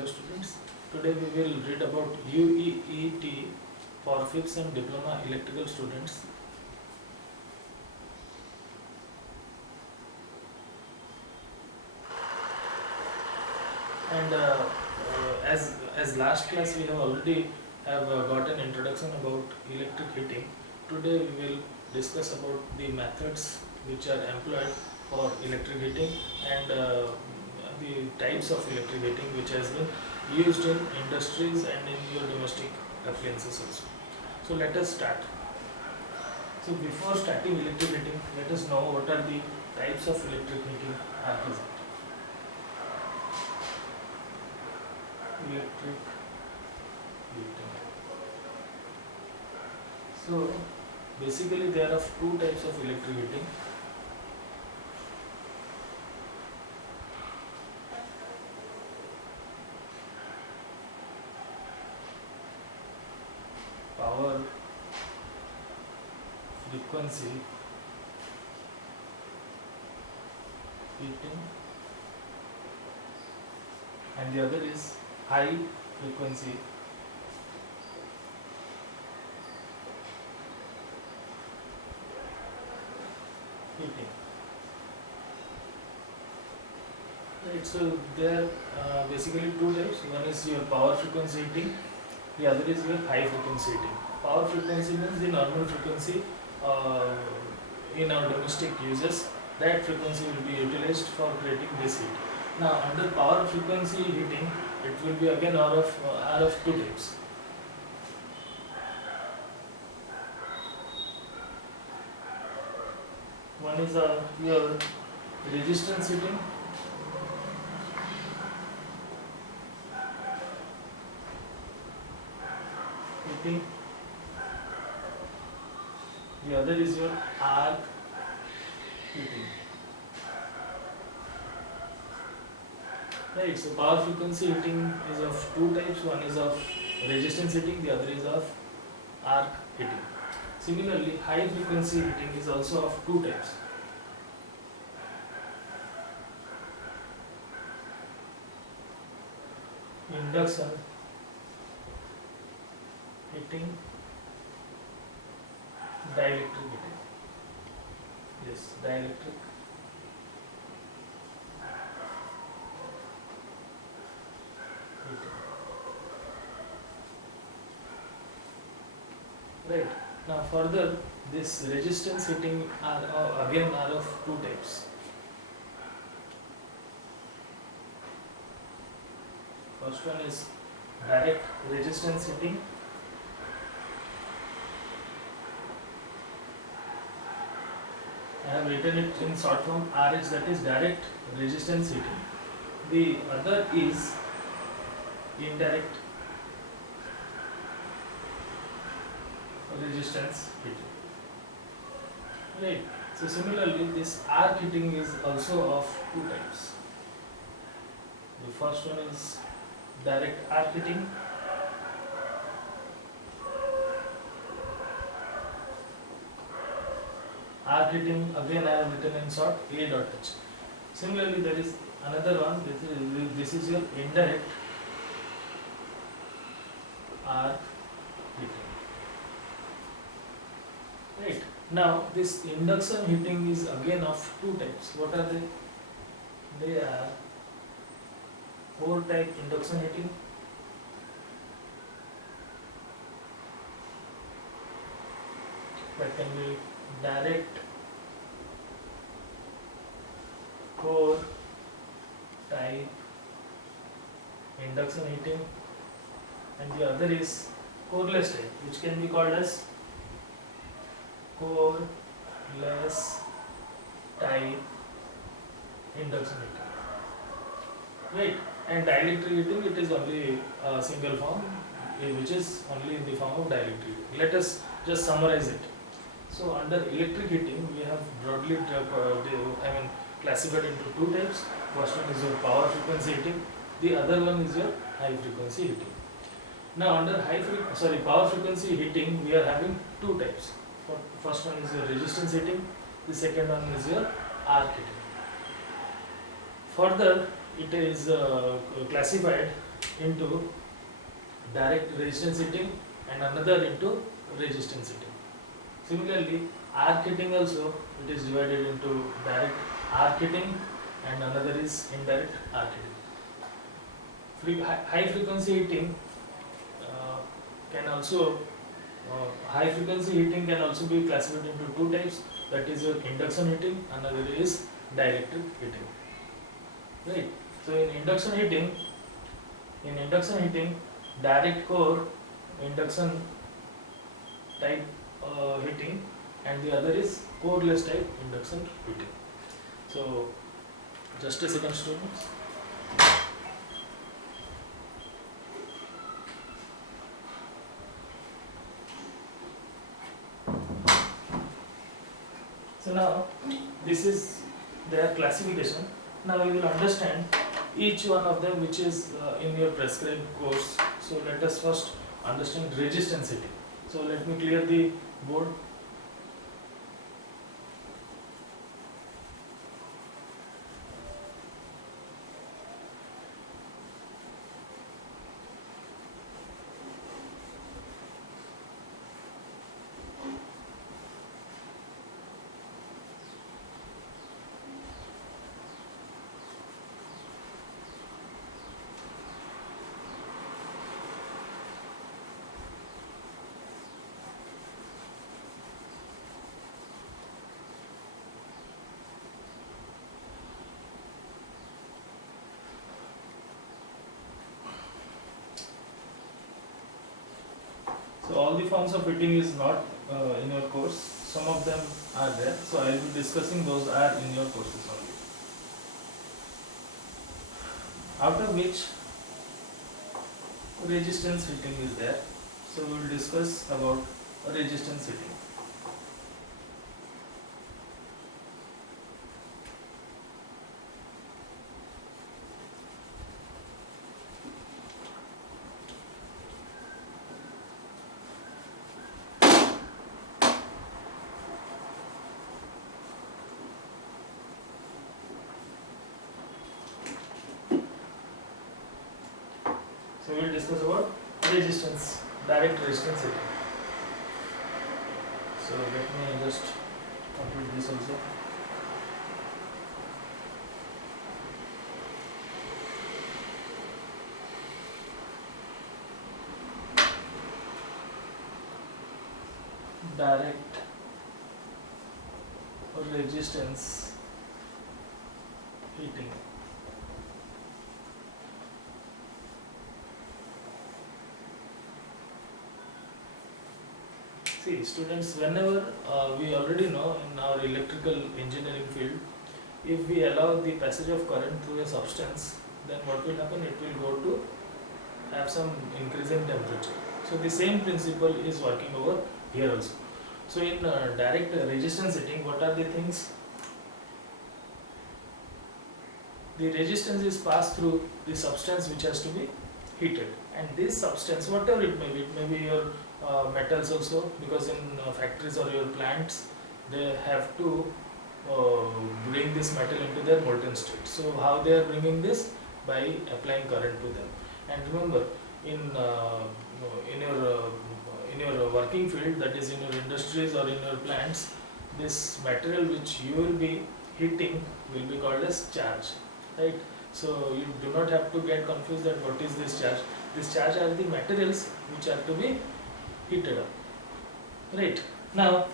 Hello students, today we will read about UEET for 5th and Diploma Electrical students. And as last class we have already got an introduction about electric heating. Today we will discuss about the methods which are employed for electric heating and the types of electric heating which has been used in industries and in your domestic appliances also. So let us start. So before starting electric heating, let us know what are the types of electric heating are present. Electric heating. So basically there are two types of electric heating. Power frequency heating and the other is high frequency heating. Right, so there are basically two types. One is your power frequency heating, the other is your high frequency heating. Power frequency means the normal frequency in our domestic uses. That frequency will be utilized for creating this heat. Now under power frequency heating, it will be again are of two types. One is your resistance heating. The other is your arc heating. Right, so power frequency heating is of two types. One is of resistance heating, the other is of arc heating. Similarly, high frequency heating is also of two types. Induction heating, dielectric heating. Yes, dielectric heating. Right. Now further, this resistance heating are again are of two types. First one is direct resistance heating. I have written it in short form RH, that is direct resistance heating. The other is indirect resistance heating. Right. So similarly, this arc heating is also of two types. The first one is direct arc heating. Arc heating again I have written in short A dot H. Similarly, there is another one. This is your indirect arc heating. Right. Now this induction heating is again of two types. What are they? They are four type induction heating. That can be direct, core type induction heating, and the other is coreless type, which can be called as coreless type induction heating. Right. And dielectric heating, it is only a single form, which is only in the form of dielectric heating. Let us just summarize it. So under electric heating, we have broadly classified into two types. First one is your power frequency heating. The other one is your high frequency heating. Now under power frequency heating, we are having two types. First one is your resistance heating. The second one is your arc heating. Further, it is classified into direct resistance heating and another into resistance heating. Similarly, arc heating also it is divided into direct arc heating and another is indirect arc heating. High frequency heating uh, can also high frequency heating can also be classified into two types. That is your induction heating, another is dielectric heating. Right. So in induction heating, direct core induction type heating, and the other is coreless type induction heating. So just a second, students. So now this is their classification. Now you will understand each one of them which is in your prescribed course. So let us first understand resistance heating. So let me clear the board. So all the forms of heating is not in your course. Some of them are there. So I will be discussing those are in your courses only. Out of which resistance heating is there. So we will discuss about resistance heating. So we will discuss about resistance, direct resistance heating. So let me just complete this also. Direct resistance heating. See, students, whenever we already know in our electrical engineering field, if we allow the passage of current through a substance, then what will happen? It will go to have some increase in temperature. So the same principle is working over here also. So in direct resistance heating, what are the things? The resistance is passed through the substance which has to be heated, and this substance, whatever it may be your metals also, because in factories or your plants they have to bring this metal into their molten state. So how they are bringing this? By applying current to them. And remember, in your working field, that is in your industries or in your plants, this material which you will be heating will be called as charge, right? So you do not have to get confused that what is this charge. This charge are the materials which are to be heated up, right? Now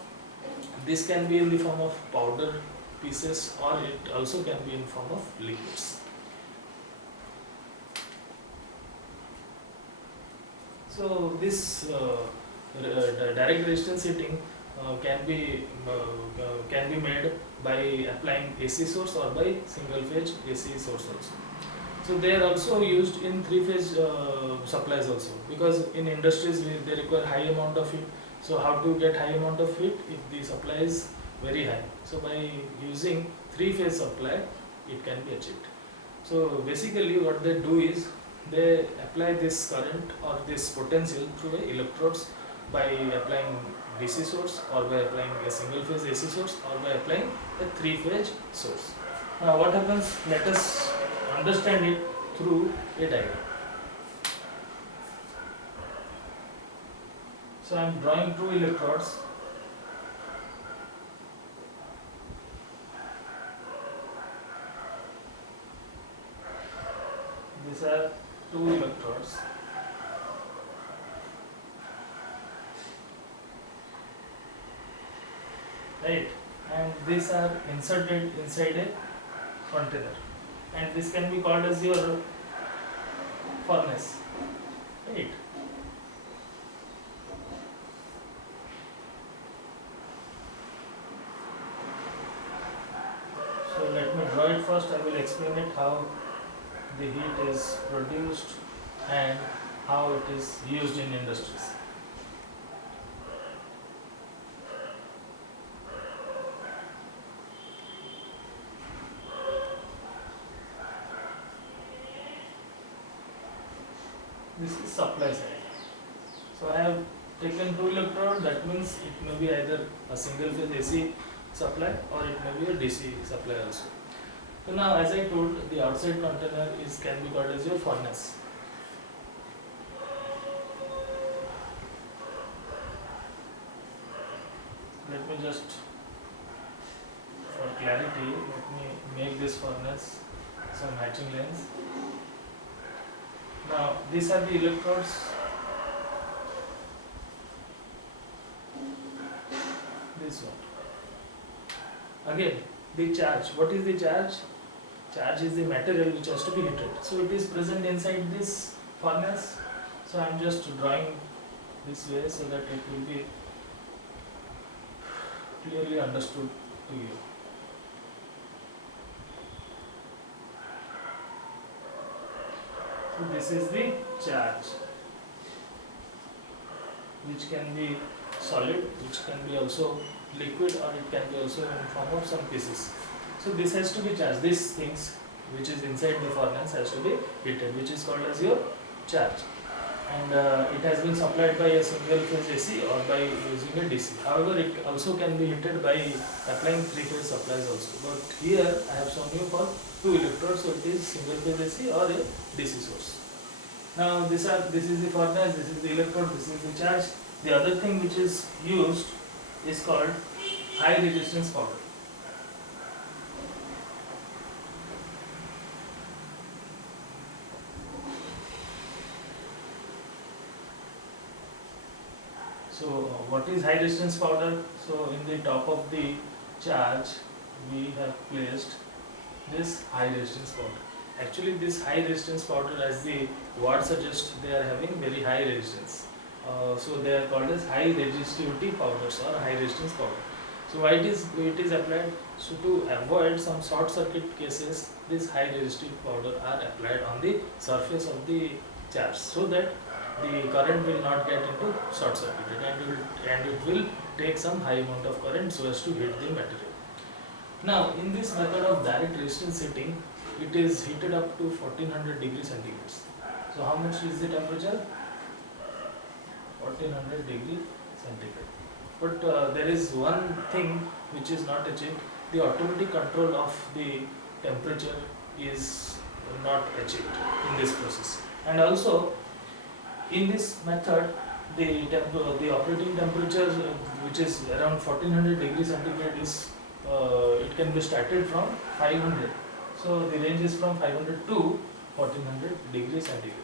this can be in the form of powder pieces, or it also can be in form of liquids. So this direct resistance heating can be made by applying AC source or by single phase AC source also. So they are also used in three-phase supplies also, because in industries they require high amount of heat. So how to get high amount of heat if the supply is very high? So by using three-phase supply, it can be achieved. So basically what they do is they apply this current or this potential through the electrodes by applying DC source, or by applying a single phase AC source, or by applying a three-phase source. Now what happens? Let us understand it through a diagram. So I am drawing two electrodes. These are two electrodes. Right? And these are inserted inside a container. And this can be called as your furnace. Right? So let me draw it first. I will explain it how the heat is produced and how it is used in industries. This is supply side. So I have taken two electrodes, that means it may be either a single phase AC supply or it may be a DC supply also. So now as I told, the outside container is can be called as your furnace. Let me just, for clarity, let me make this furnace some matching lines. Now these are the electrodes. This one. Again, the charge. What is the charge? Charge is the material which has to be heated. So it is present inside this furnace. So I am just drawing this way so that it will be clearly understood to you. So this is the charge, which can be solid, which can be also liquid, or it can be also in form of some pieces. So this has to be charged. These things which is inside the furnace has to be heated, which is called as your charge. And it has been supplied by a single phase AC or by using a DC. However, it also can be heated by applying three phase supplies also. But here I have shown you for two electrodes, so it is single phase AC or a DC source. Now this is the furnace, this is the electrode, this is the charge. The other thing which is used is called high resistance powder. So what is high resistance powder? So in the top of the charge we have placed this high resistance powder. Actually this high resistance powder, as the word suggests, they are having very high resistance. So they are called as high resistivity powders or high resistance powder. So why it is applied? So to avoid some short circuit cases, this high resistive powder are applied on the surface of the charge, so that the current will not get into short circuited, and it will take some high amount of current so as to heat the material. Now in this method of direct resistance heating, it is heated up to 1400 degrees centigrade. So how much is the temperature? 1400 degree centigrade. But there is one thing which is not achieved. The automatic control of the temperature is not achieved in this process. And also in this method, the operating temperature, which is around 1400 degrees centigrade, is it can be started from 500. So the range is from 500 to 1400 degrees centigrade.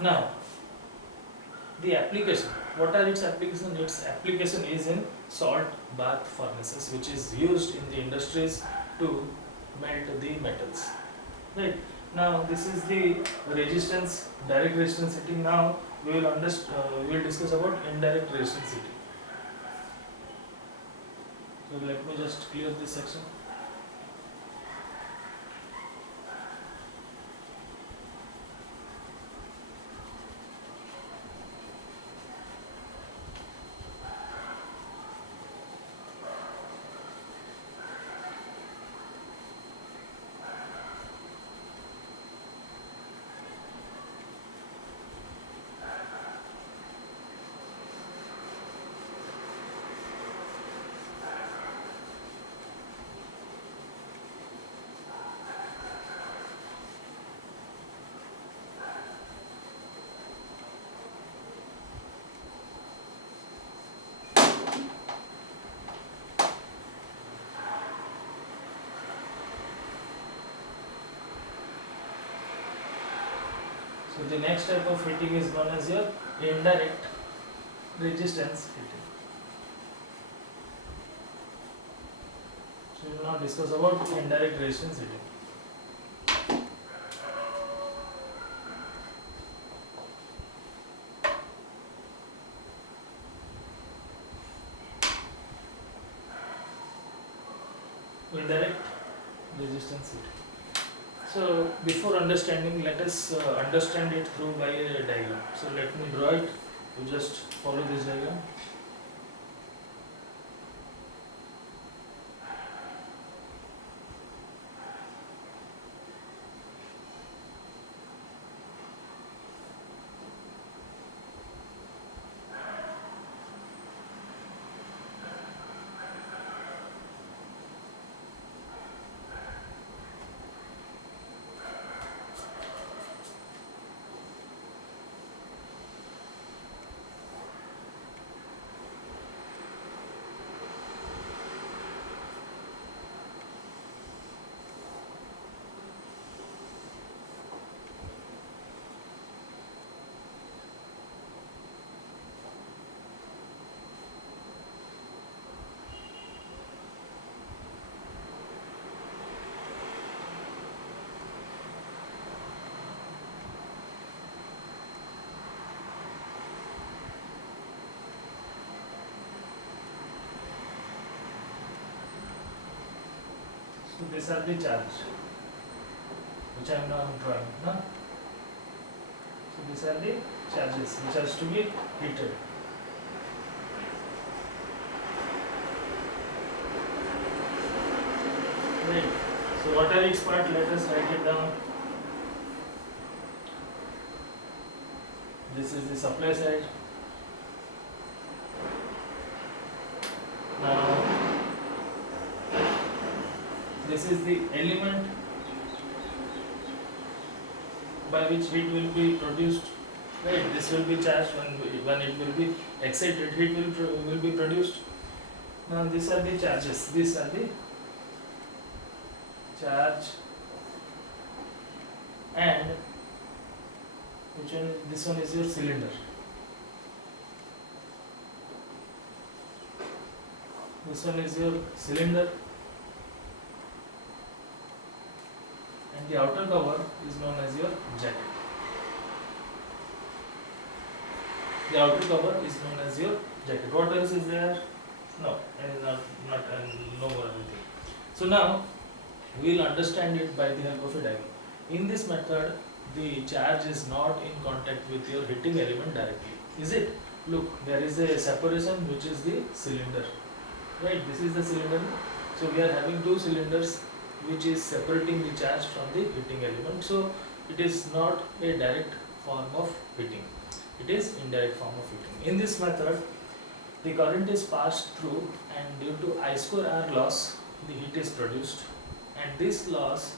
Now the application. What are its application? Its application is in salt bath furnaces, which is used in the industries to melt the metals. Right. Now this is the resistance, direct resistance heating. Now we will discuss about indirect resistance heating. So let me just clear this section. So the next type of heating is known as your indirect resistance heating. So we will now discuss about indirect resistance heating. Indirect resistance heating. So before understanding, let us understand it through by a diagram. So let me draw it. You just follow this diagram. So these are the charge which I am now drawing. No? So these are the charges which has to be heated. Right. So what are its part? Let us write it down. This is the supply side. Now this is the element by which heat will be produced. Right, this will be charged when it will be excited, heat will be produced. Now these are the charges. These are the charge, and which one? This one is your cylinder. This one is your cylinder, and the outer cover is known as your jacket. The outer cover is known as your jacket. What else is there? No, and not no more anything. So now we will understand it by the help of a diagram. In this method, the charge is not in contact with your heating element directly. Is it? Look, there is a separation which is the cylinder. Right, this is the cylinder. So we are having two cylinders which is separating the charge from the heating element. So it is not a direct form of heating. It is indirect form of heating. In this method, the current is passed through, and due to I square R loss, the heat is produced. And this loss,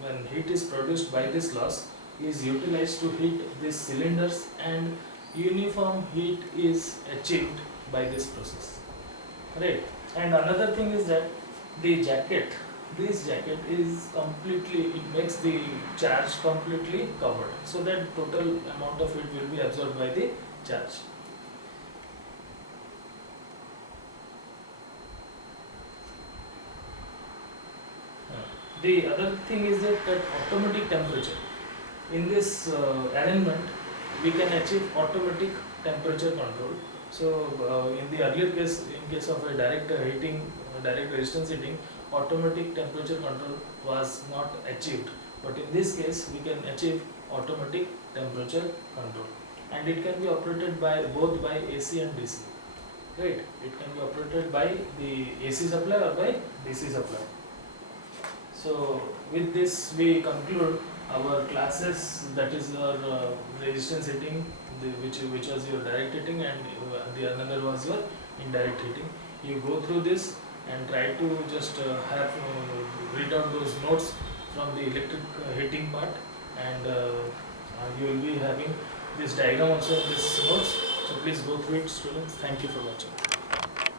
when heat is produced by this loss, is utilized to heat these cylinders, and uniform heat is achieved by this process. Right. And another thing is that the jacket, this jacket is completely, it makes the charge completely covered, so that total amount of heat will be absorbed by the charge. The other thing is that automatic temperature. In this arrangement, we can achieve automatic temperature control. So in the earlier case, in case of a direct heating, direct resistance heating, automatic temperature control was not achieved. But in this case, we can achieve automatic temperature control, and it can be operated by both by AC and DC. Right? It can be operated by the AC supply or by DC supply. So with this we conclude our classes, that is your resistance heating, which was your direct heating, and the another was your indirect heating. You go through this and try to just read out those notes from the electric heating part, and you will be having this diagram also in this notes. So please go through it, students. Thank you for watching.